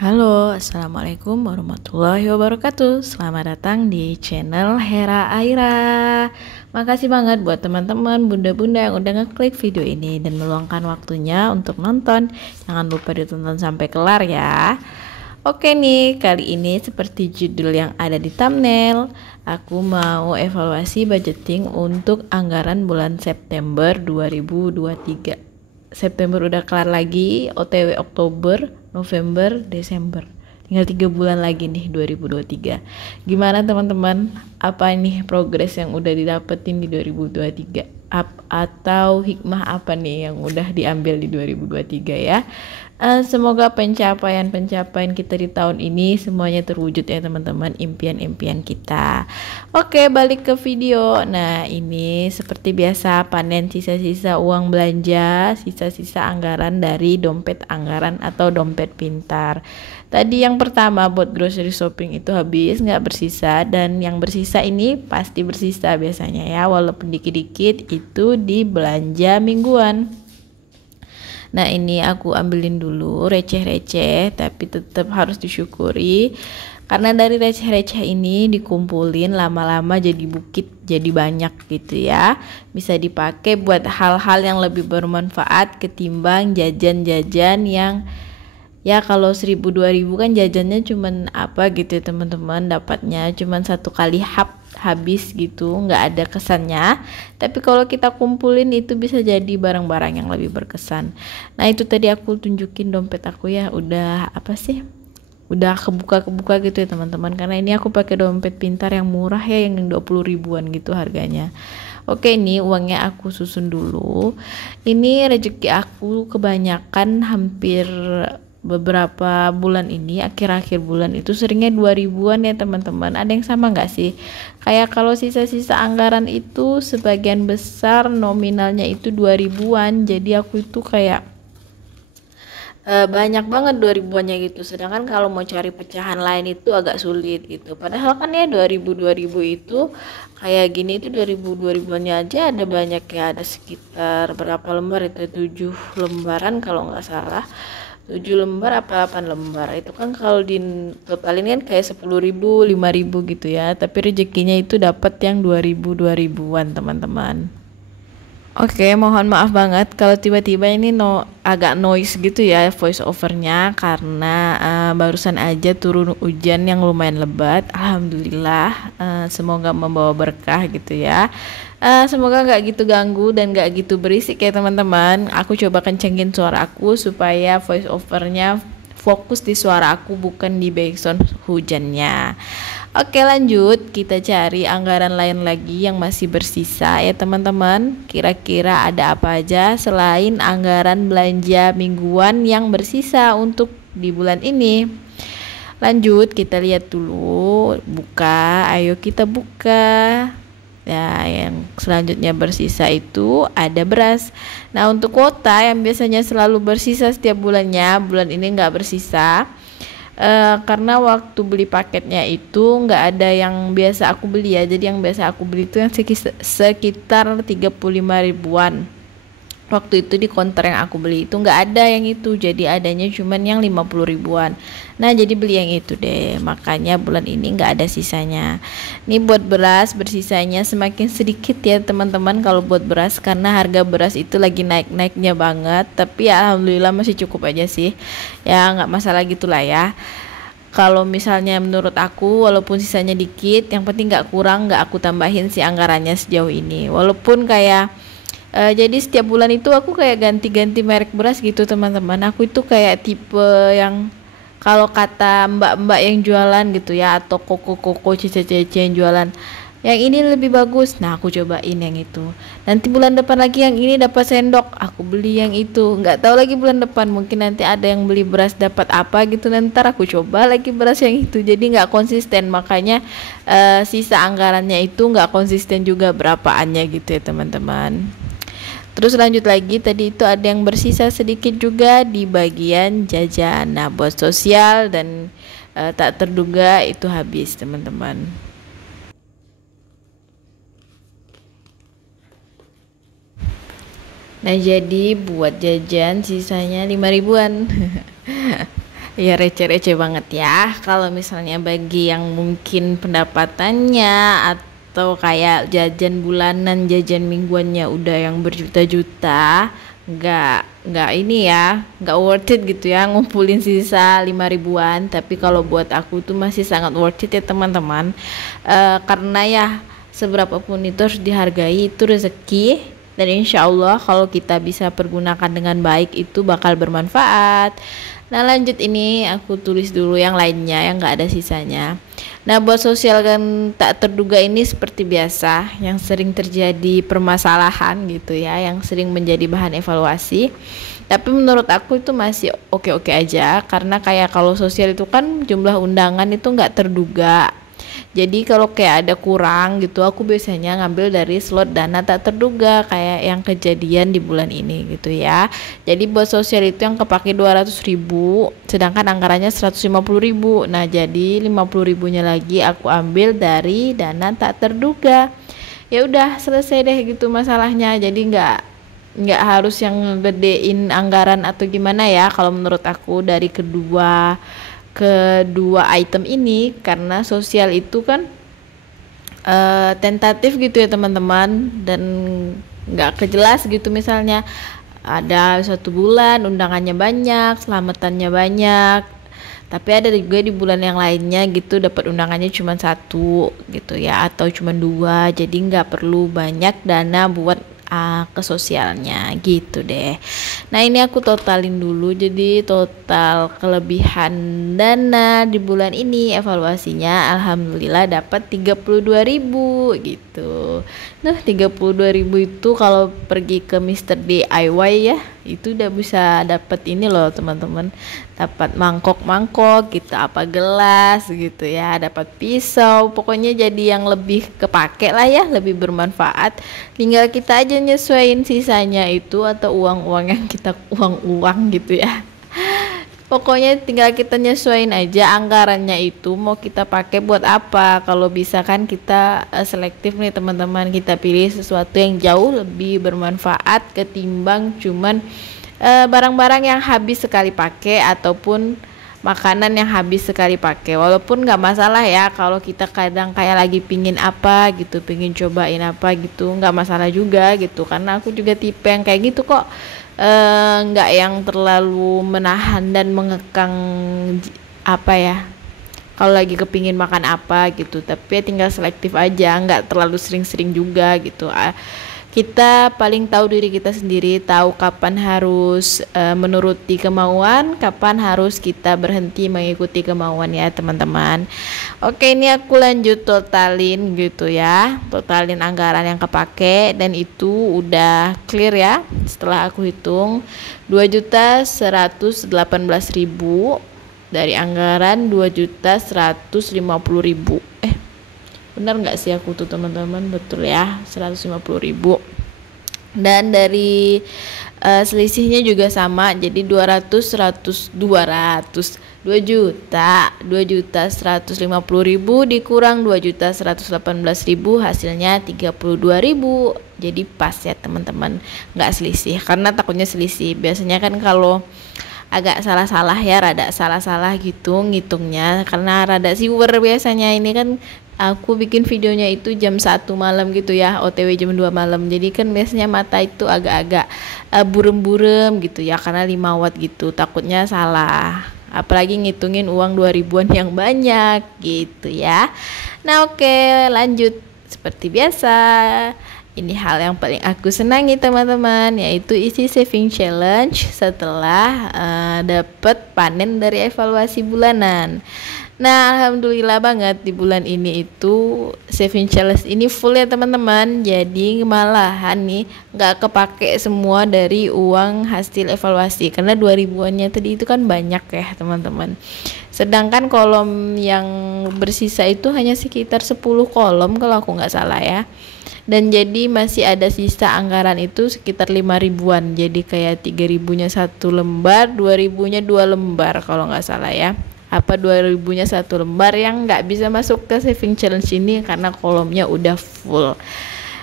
Halo, assalamualaikum warahmatullahi wabarakatuh. Selamat datang di channel Hera Aira. Makasih banget buat teman-teman bunda-bunda yang udah ngeklik video ini dan meluangkan waktunya untuk nonton. Jangan lupa ditonton sampai kelar ya. Oke nih, kali ini seperti judul yang ada di thumbnail, aku mau evaluasi budgeting untuk anggaran bulan September 2023. September udah kelar lagi, OTW Oktober, November, Desember. Tinggal 3 bulan lagi nih 2023. Gimana teman-teman? Apa nih progres yang udah didapetin di 2023? Atau hikmah apa nih yang udah diambil di 2023 ya? Semoga pencapaian-pencapaian kita di tahun ini semuanya terwujud ya teman-teman, impian-impian kita. Oke, balik ke video. Nah, ini seperti biasa panen sisa-sisa uang belanja, sisa-sisa anggaran dari dompet anggaran atau dompet pintar. Tadi yang pertama buat grocery shopping itu habis, nggak bersisa, dan yang bersisa ini pasti bersisa biasanya ya, walaupun dikit-dikit itu di belanja mingguan. Nah, ini aku ambilin dulu receh-receh, tapi tetap harus disyukuri karena dari receh-receh ini dikumpulin lama-lama jadi bukit, jadi banyak gitu ya. Bisa dipakai buat hal-hal yang lebih bermanfaat ketimbang jajan-jajan yang ya kalau 1.000-2.000 kan jajannya cuman apa gitu ya teman-teman, dapatnya cuman satu kali habis gitu, nggak ada kesannya. Tapi kalau kita kumpulin itu bisa jadi barang-barang yang lebih berkesan. Nah, itu tadi aku tunjukin dompet aku ya, udah apa sih, udah kebuka gitu ya teman-teman, karena ini aku pakai dompet pintar yang murah ya, yang 20 ribuan gitu harganya. Oke, ini uangnya aku susun dulu. Ini rezeki aku kebanyakan hampir beberapa bulan ini, akhir-akhir bulan itu seringnya 2 ribuan ya teman-teman. Ada yang sama nggak sih? Kayak kalau sisa-sisa anggaran itu sebagian besar nominalnya itu 2 ribuan, jadi aku itu kayak banyak banget 2 ribuannya gitu. Sedangkan kalau mau cari pecahan lain itu agak sulit gitu. Padahal kan ya 2.000 itu kayak gini itu 2.000 aja ada banyak ya, ada sekitar berapa lembar itu, 7 lembaran kalau nggak salah. 7 lembar apa 8 lembar itu kan kalau di totalin kan kayak 10.000, 5.000 gitu ya, tapi rezekinya itu dapat yang 2.000-2 ribuan teman-teman. Oke, mohon maaf banget kalau tiba-tiba ini agak noise gitu ya voice overnya, karena barusan aja turun hujan yang lumayan lebat. Alhamdulillah, semoga membawa berkah gitu ya. Semoga nggak gitu ganggu dan nggak gitu berisik ya teman-teman. Aku coba kencengin suara aku supaya voice overnya fokus di suara aku, bukan di background hujannya. Oke, lanjut, kita cari anggaran lain lagi yang masih bersisa ya teman-teman. Kira-kira ada apa aja selain anggaran belanja mingguan yang bersisa untuk di bulan ini. Lanjut, kita lihat dulu. Ayo kita buka. Ya, yang selanjutnya bersisa itu ada beras. Nah, untuk kuota yang biasanya selalu bersisa setiap bulannya, bulan ini nggak bersisa. Karena waktu beli paketnya itu nggak ada yang biasa aku beli ya, jadi yang biasa aku beli itu yang sekitar 35 ribuan. Waktu itu di konter yang aku beli itu nggak ada yang itu, jadi adanya cuman yang 50 ribuan. Nah, jadi beli yang itu deh, makanya bulan ini nggak ada sisanya. Nih buat beras bersisanya semakin sedikit ya teman-teman kalau buat beras, karena harga beras itu lagi naik-naiknya banget. Tapi ya alhamdulillah masih cukup aja sih ya, nggak masalah gitulah ya. Kalau misalnya menurut aku, walaupun sisanya dikit, yang penting nggak kurang, nggak aku tambahin si anggarannya sejauh ini. Walaupun kayak jadi setiap bulan itu aku kayak ganti-ganti merek beras gitu teman-teman. Aku itu kayak tipe yang kalau kata mbak-mbak yang jualan gitu ya, atau koko-koko cice-cice yang jualan, yang ini lebih bagus, nah aku cobain yang itu. Nanti bulan depan lagi yang ini dapat sendok, aku beli yang itu. Nggak tahu lagi bulan depan, mungkin nanti ada yang beli beras dapat apa gitu, nanti aku coba lagi beras yang itu. Jadi nggak konsisten, makanya sisa anggarannya itu nggak konsisten juga berapaannya gitu ya teman-teman. Terus lanjut lagi, tadi itu ada yang bersisa sedikit juga di bagian jajan. Nah buat sosial dan tak terduga itu habis teman-teman. Nah jadi buat jajan sisanya 5 ribuan. Ya receh-receh banget ya. Kalau misalnya bagi yang mungkin pendapatannya atau kayak jajan bulanan, jajan mingguannya udah yang berjuta-juta, nggak ini ya, nggak worth it gitu ya ngumpulin sisa 5 ribuan. Tapi kalau buat aku tuh masih sangat worth it ya teman-teman. Karena ya seberapa pun itu harus dihargai, itu rezeki. Dan insya Allah kalau kita bisa pergunakan dengan baik itu bakal bermanfaat. Nah lanjut, ini aku tulis dulu yang lainnya yang gak ada sisanya. Nah buat sosial kan tak terduga ini seperti biasa yang sering terjadi permasalahan gitu ya, yang sering menjadi bahan evaluasi. Tapi menurut aku itu masih oke-oke aja, karena kayak kalau sosial itu kan jumlah undangan itu gak terduga. Jadi kalau kayak ada kurang gitu, aku biasanya ngambil dari slot dana tak terduga kayak yang kejadian di bulan ini gitu ya. Jadi buat sosial itu yang kepake 200 ribu, sedangkan anggarannya 150 ribu. Nah jadi 50 ribunya lagi aku ambil dari dana tak terduga. Ya udah selesai deh gitu masalahnya. Jadi nggak harus yang gedein anggaran atau gimana ya kalau menurut aku dari kedua item ini, karena sosial itu kan tentatif gitu ya teman-teman, dan nggak kejelas gitu. Misalnya ada 1 bulan undangannya banyak, selamatannya banyak, tapi ada juga di bulan yang lainnya gitu dapat undangannya cuma 1 gitu ya, atau cuma 2, jadi nggak perlu banyak dana buat ke sosialnya gitu deh. Nah ini aku totalin dulu, jadi total kelebihan dana di bulan ini evaluasinya alhamdulillah dapat 32 ribu gitu. Nah 32 ribu itu kalau pergi ke Mr. DIY ya itu udah bisa dapat ini loh teman-teman, dapat mangkok gitu, apa gelas gitu ya, dapat pisau, pokoknya jadi yang lebih kepake lah ya, lebih bermanfaat. Tinggal kita aja nyesuaiin sisanya itu atau uang-uang yang kita uang gitu ya. Pokoknya tinggal kita nyesuaiin aja anggarannya itu mau kita pakai buat apa. Kalau bisa kan kita selektif nih teman-teman, kita pilih sesuatu yang jauh lebih bermanfaat ketimbang cuman barang-barang yang habis sekali pakai ataupun makanan yang habis sekali pakai. Walaupun nggak masalah ya kalau kita kadang kayak lagi pingin apa gitu, pingin cobain apa gitu, nggak masalah juga gitu, karena aku juga tipe yang kayak gitu kok. Nggak yang terlalu menahan dan mengekang apa ya, kalau lagi kepingin makan apa gitu, tapi ya tinggal selektif aja, nggak terlalu sering-sering juga gitu. Kita paling tahu diri kita sendiri, tahu kapan harus menuruti kemauan, kapan harus kita berhenti mengikuti kemauan ya teman-teman. Oke, ini aku lanjut totalin gitu ya, totalin anggaran yang kepake, dan itu udah clear ya. Setelah aku hitung 2.118.000 dari anggaran 2.150.000. Benar nggak sih aku tuh teman-teman? Betul ya, 150.000. Dan dari selisihnya juga sama, jadi 2.150.000 dikurang 2.118.000 hasilnya 32.000. Jadi pas ya teman-teman, nggak selisih, karena takutnya selisih. Biasanya kan kalau agak salah-salah ya, rada salah-salah gitu ngitungnya, karena rada siwer biasanya. Ini kan aku bikin videonya itu jam 1 malam gitu ya, OTW jam 2 malam, jadi kan biasanya mata itu agak-agak burem-burem gitu ya, karena 5 watt gitu, takutnya salah, apalagi ngitungin uang 2 ribuan yang banyak gitu ya. Nah oke, lanjut. Seperti biasa, ini hal yang paling aku senangi teman-teman, yaitu isi saving challenge setelah dapat panen dari evaluasi bulanan. Nah, alhamdulillah banget di bulan ini itu saving challenge ini full ya teman-teman. Jadi malahan nih nggak kepake semua dari uang hasil evaluasi karena 2000-annya tadi itu kan banyak ya teman-teman. Sedangkan kolom yang bersisa itu hanya sekitar 10 kolom kalau aku nggak salah ya. Dan jadi masih ada sisa anggaran itu sekitar 5 ribuan. Jadi kayak 3 ribunya satu lembar, 2 ribunya 2 lembar kalau nggak salah ya. Apa 2 ribunya satu lembar yang nggak bisa masuk ke saving challenge ini karena kolomnya udah full.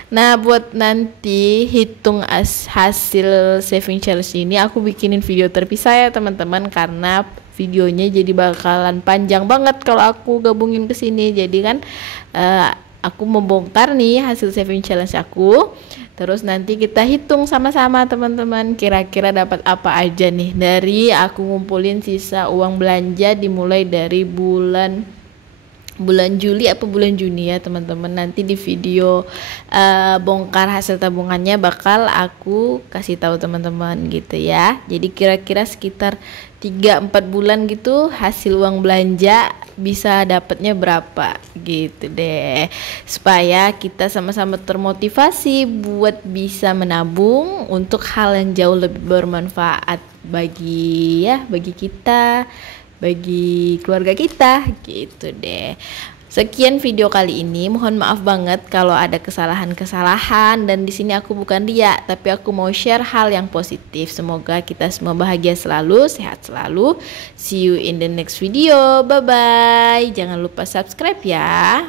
Nah, buat nanti hitung hasil saving challenge ini aku bikinin video terpisah ya teman-teman, karena videonya jadi bakalan panjang banget kalau aku gabungin ke sini. Jadi kan aku membongkar nih hasil saving challenge aku, terus nanti kita hitung sama-sama teman-teman, kira-kira dapat apa aja nih dari aku ngumpulin sisa uang belanja dimulai dari bulan Juli apa bulan Juni ya teman-teman. Nanti di video bongkar hasil tabungannya bakal aku kasih tahu teman-teman gitu ya. Jadi kira-kira sekitar 3-4 bulan gitu hasil uang belanja bisa dapatnya berapa gitu deh, supaya kita sama-sama termotivasi buat bisa menabung untuk hal yang jauh lebih bermanfaat bagi kita, bagi keluarga kita gitu deh. Sekian video kali ini, mohon maaf banget kalau ada kesalahan-kesalahan, dan di sini aku bukan riak, tapi aku mau share hal yang positif. Semoga kita semua bahagia selalu, sehat selalu. See you in the next video. Bye bye. Jangan lupa subscribe ya.